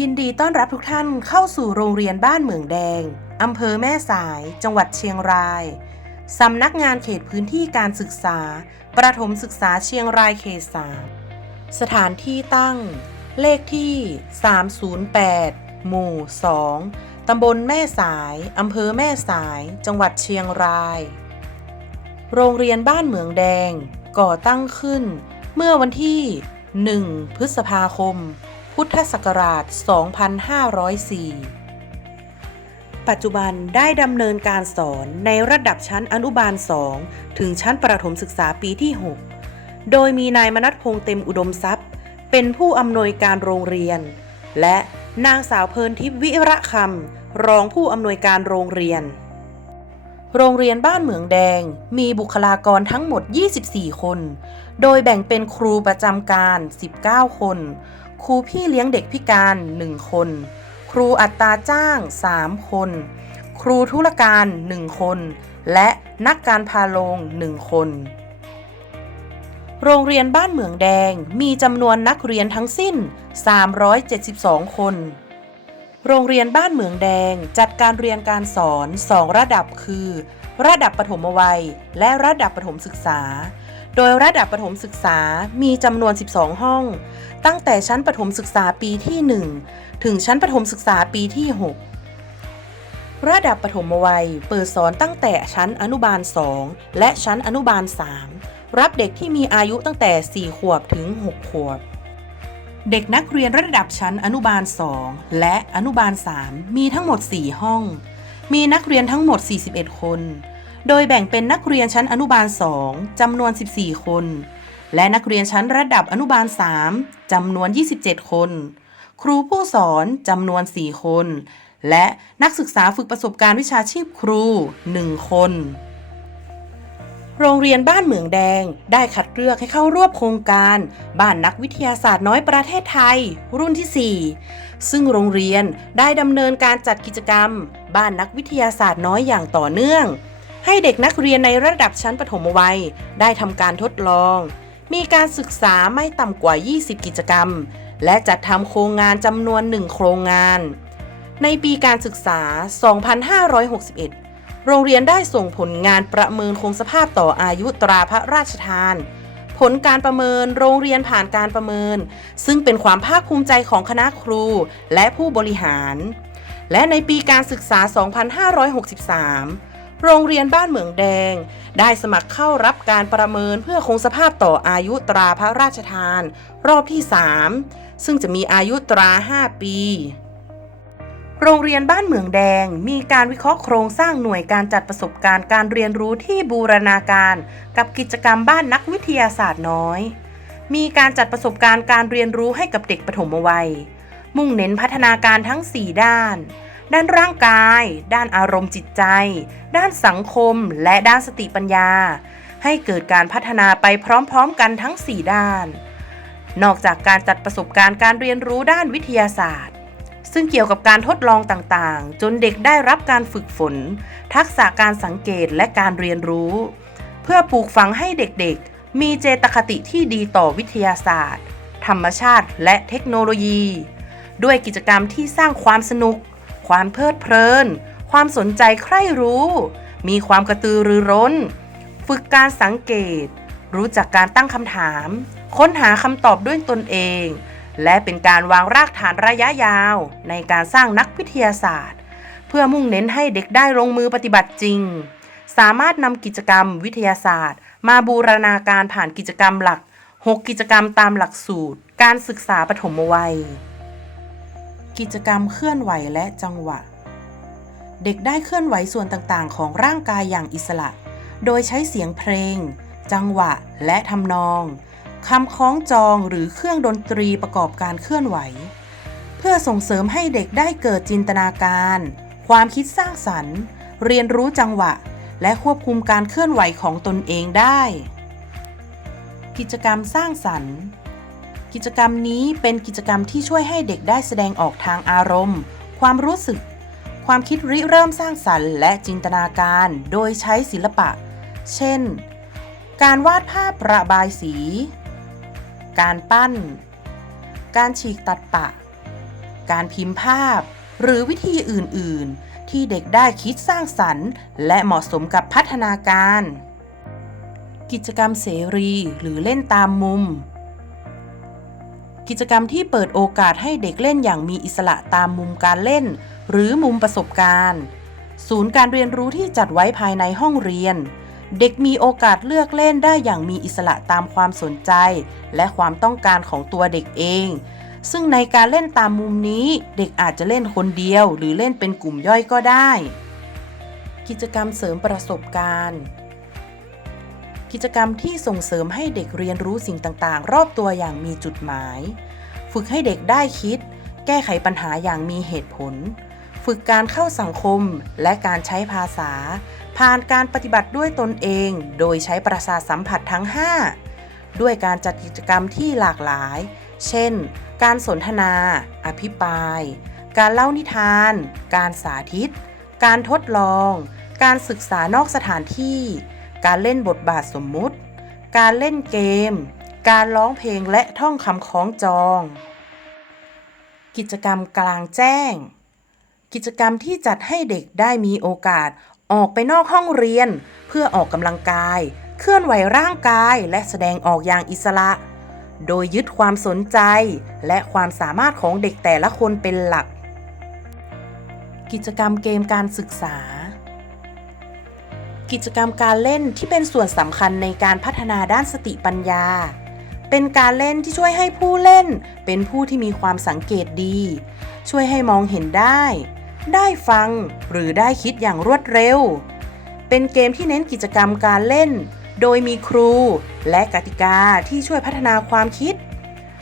ยินดีต้อนรับทุกท่านเข้าสู่โรงเรียนบ้านเหมืองแดง อำเภอแม่สาย จังหวัดเชียงราย สำนักงานเขตพื้นที่การศึกษา ประถมศึกษาเชียงรายเขต3สถานที่ตั้ง เลขที่ 308 หมู่ 2 ตำบลแม่สาย อำเภอแม่สาย จังหวัดเชียงราย โรงเรียนบ้านเหมืองแดง ก่อตั้งขึ้น เมื่อวันที่ 1 พฤษภาคม พุทธศักราช 2504 ปัจจุบันได้ดำเนินการสอนในระดับชั้นอนุบาล 2 ถึงชั้นประถมศึกษาปีที่ 6 โดยมีนายมนัทพงษ์เต็มอุดมทรัพย์ เป็นผู้อำนวยการโรงเรียน และนางสาวเพลินทิพย์วิระคำรองผู้อำนวยการโรงเรียน โรงเรียนบ้านเหมืองแดงมีบุคลากรทั้งหมด 24 คน โดยแบ่งเป็นครูประจำการ 19 คน ครูพี่เลี้ยงเด็กพิการ 1 คน ครูอัตราจ้าง 3 คน ครูธุรการ 1 คน และนักการพาโรง1 คน โรงเรียนบ้านเหมืองแดงมีจำนวนนักเรียนทั้งสิ้น 372 คน โรงเรียนบ้านเหมืองแดงจัดการเรียนการสอน 2 ระดับคือ ระดับปฐมวัย และระดับประถมศึกษา โดยระดับประถมศึกษามีจำนวน 12 ห้อง ตั้งแต่ชั้นประถมศึกษาปีที่ 1 ถึงชั้นประถมศึกษาปีที่ 6 ระดับปฐมวัยเปิดสอนตั้งแต่ชั้นอนุบาล 2 และชั้นอนุบาล 3 รับเด็กที่มีอายุตั้งแต่ 4 ขวบถึง 6 ขวบ เด็กนักเรียนระดับชั้นอนุบาล 2 และอนุบาล 3 มีทั้งหมด 4 ห้อง มีนักเรียนทั้งหมด 41 คน โดยแบ่งเป็นนักเรียนชั้นอนุบาล 2 จำนวน 14 คน และนักเรียนชั้นระดับอนุบาล 3 จำนวน 27 คน ครูผู้สอนจำนวน 4 คน และนักศึกษาฝึกประสบการณ์วิชาชีพครู 1 คน โรงเรียนบ้านเหมืองแดง ได้คัดเลือกให้เข้าร่วมโครงการ บ้านนักวิทยาศาสตร์น้อยประเทศไทย รุ่นที่ 4 ซึ่งโรงเรียนได้ดำเนินการจัดกิจกรรม บ้านนักวิทยาศาสตร์น้อยอย่างต่อเนื่อง ให้เด็กนักเรียนในระดับชั้นประถมวัย ได้ทำการทดลอง มีการศึกษาไม่ต่ำกว่า 20 กิจกรรม และจัดทำโครงงานจำนวนหนึ่งโครงงาน ในปีการศึกษา 2561 โรงเรียนได้ส่งผลงานประเมินคงสภาพต่ออายุตราพระราชทาน ผลการประเมินโรงเรียนผ่านการประเมิน ซึ่งเป็นความภาคภูมิใจของคณะครูและผู้บริหาร และในปีการศึกษา 2563 โรงเรียนบ้านเหมืองแดง ได้สมัครเข้ารับการประเมินเพื่อคงสภาพต่ออายุตราพระราชทาน รอบที่ 3 ซึ่งจะมีอายุตรา 5 ปี โรงเรียนบ้านเหมืองแดง มีการวิเคราะห์โครงสร้างหน่วยการจัดประสบการณ์การเรียนรู้ที่บูรณาการ กับกิจกรรมบ้านนักวิทยาศาสตร์น้อย มีการจัดประสบการณ์การเรียนรู้ให้กับเด็กปฐมวัย มุ่งเน้นพัฒนาการทั้ง 4 ด้าน ด้านร่างกาย ด้านอารมณ์จิตใจ ด้านสังคม และด้านสติปัญญา ให้เกิดการพัฒนาไปพร้อมๆกันทั้ง 4 ด้าน นอกจากการจัดประสบการณ์การเรียนรู้ด้านวิทยาศาสตร์ ซึ่งเกี่ยวกับการทดลองต่างๆ จนเด็กได้รับการฝึกฝน ทักษะการสังเกตและการเรียนรู้ เพื่อปลูกฝังให้เด็กๆ มีเจตคติที่ดีต่อวิทยาศาสตร์ ธรรมชาติ และเทคโนโลยี ด้วยกิจกรรมที่สร้างความสนุก ความเพลิดเพลิน ความสนใจใคร่รู้ มีความกระตือรือร้น ฝึกการสังเกต รู้จักการตั้งคำถาม ค้นหาคำตอบด้วยตนเอง และเป็นการวางรากฐานระยะยาว ในการสร้างนักวิทยาศาสตร์ เพื่อมุ่งเน้นให้เด็กได้ลงมือปฏิบัติจริง สามารถนำกิจกรรมวิทยาศาสตร์ มาบูรณาการผ่านกิจกรรมหลัก 6 กิจกรรมตามหลักสูตร การศึกษาปฐมวัย กิจกรรมเคลื่อนไหวและจังหวะ เด็กได้เคลื่อนไหวส่วนต่างๆ ของร่างกายอย่างอิสระ โดยใช้เสียงเพลง จังหวะ และทำนองคำคล้องจองหรือเครื่องดนตรีประกอบการเคลื่อนไหว เพื่อส่งเสริมให้เด็กได้เกิดจินตนาการ ความคิดสร้างสรรค์ เรียนรู้จังหวะ และควบคุมการเคลื่อนไหวของตนเองได้ กิจกรรมสร้างสรรค์ กิจกรรมนี้เป็นกิจกรรมที่ช่วยให้เด็กได้แสดงออกทางอารมณ์ ความรู้สึก ความคิดริเริ่มสร้างสรรค์ และจินตนาการ โดยใช้ศิลปะ เช่น การวาดภาพระบายสี การปั้น การฉีกตัดปะ การพิมพ์ภาพ หรือวิธีอื่น ๆ ที่เด็กได้คิดสร้างสรรค์ และเหมาะสมกับพัฒนาการ กิจกรรมเสรีหรือเล่นตามมุม กิจกรรมที่เปิดโอกาสให้เด็กเล่นอย่างมีอิสระตามมุมการเล่น หรือมุมประสบการณ์ ศูนย์การเรียนรู้ที่จัดไว้ภายในห้องเรียน เด็กมีโอกาสเลือกเล่นได้อย่างมีอิสระตามความสนใจ และความต้องการของตัวเด็กเอง ซึ่งในการเล่นตามมุมนี้ เด็กอาจจะเล่นคนเดียว หรือเล่นเป็นกลุ่มย่อยก็ได้ กิจกรรมเสริมประสบการณ์ กิจกรรมที่ส่งเสริมให้เด็กเรียนรู้สิ่งต่างๆ รอบตัวอย่างมีจุดหมาย ฝึกให้เด็กได้คิด แก้ไขปัญหาอย่างมีเหตุผล ฝึกการเข้าสังคมและการใช้ภาษา ผ่านการปฏิบัติด้วยตนเอง โดยใช้ประสาทสัมผัสทั้ง 5 ด้วยการจัดกิจกรรมที่หลากหลาย เช่น การสนทนา อภิปราย การเล่านิทาน การสาธิต การทดลอง การศึกษานอกสถานที่ การเล่นบทบาทสมมุติ การเล่นเกม การร้องเพลงและท่องคำคล้องจอง กิจกรรมกลางแจ้ง กิจกรรมที่จัดให้เด็กได้มีโอกาสออกไปนอกห้องเรียน เพื่อออกกำลังกาย เคลื่อนไหวร่างกายและแสดงออกอย่างอิสระ โดยยึดความสนใจ และความสามารถของเด็กแต่ละคนเป็นหลัก กิจกรรมเกมการศึกษา กิจกรรมการเล่นที่เป็นส่วนสำคัญในการพัฒนาด้านสติปัญญา เป็นการเล่นที่ช่วยให้ผู้เล่น เป็นผู้ที่มีความสังเกตดี ช่วยให้มองเห็นได้ ได้ฟังหรือได้คิดอย่างรวดเร็ว เป็นเกมที่เน้นกิจกรรมการเล่น โดยมีครูและกติกาที่ช่วยพัฒนาความคิด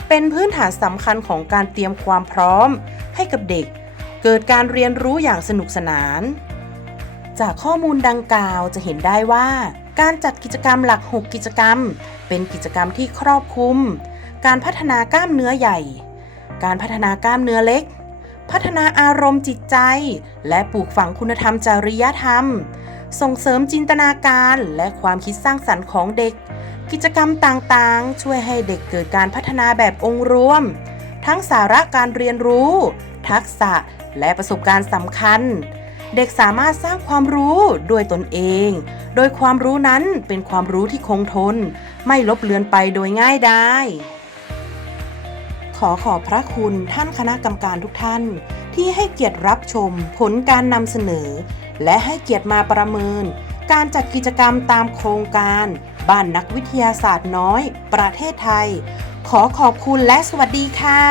เป็นพื้นฐานสำคัญของการเตรียมความพร้อม ให้กับเด็ก เกิดการเรียนรู้อย่างสนุกสนาน จากข้อมูลดังกล่าวจะเห็นได้ว่า การจัดกิจกรรมหลัก 6 กิจกรรม เป็นกิจกรรมที่ครอบคลุม การพัฒนากล้ามเนื้อใหญ่ การพัฒนากล้ามเนื้อเล็ก พัฒนาอารมณ์จิตใจ และปลูกฝังคุณธรรมจริยธรรม ส่งเสริมจินตนาการและความคิดสร้างสรรค์ของเด็ก กิจกรรมต่างๆ ช่วยให้เด็กเกิดการพัฒนาแบบองค์รวม ทั้งสาระการเรียนรู้ ทักษะและประสบการณ์สำคัญ เด็กสามารถสร้างความรู้ด้วยตนเอง โดยความรู้นั้นเป็นความรู้ที่คงทน ไม่ลบเลือนไปโดยง่ายได้ ขอขอบพระคุณท่านคณะกรรมการทุกท่าน ที่ให้เกียรติรับชมผลการนำเสนอ และให้เกียรติมาประเมิน การจัดกิจกรรมตามโครงการ บ้านนักวิทยาศาสตร์น้อย ประเทศไทย ขอขอบคุณและสวัสดีค่ะ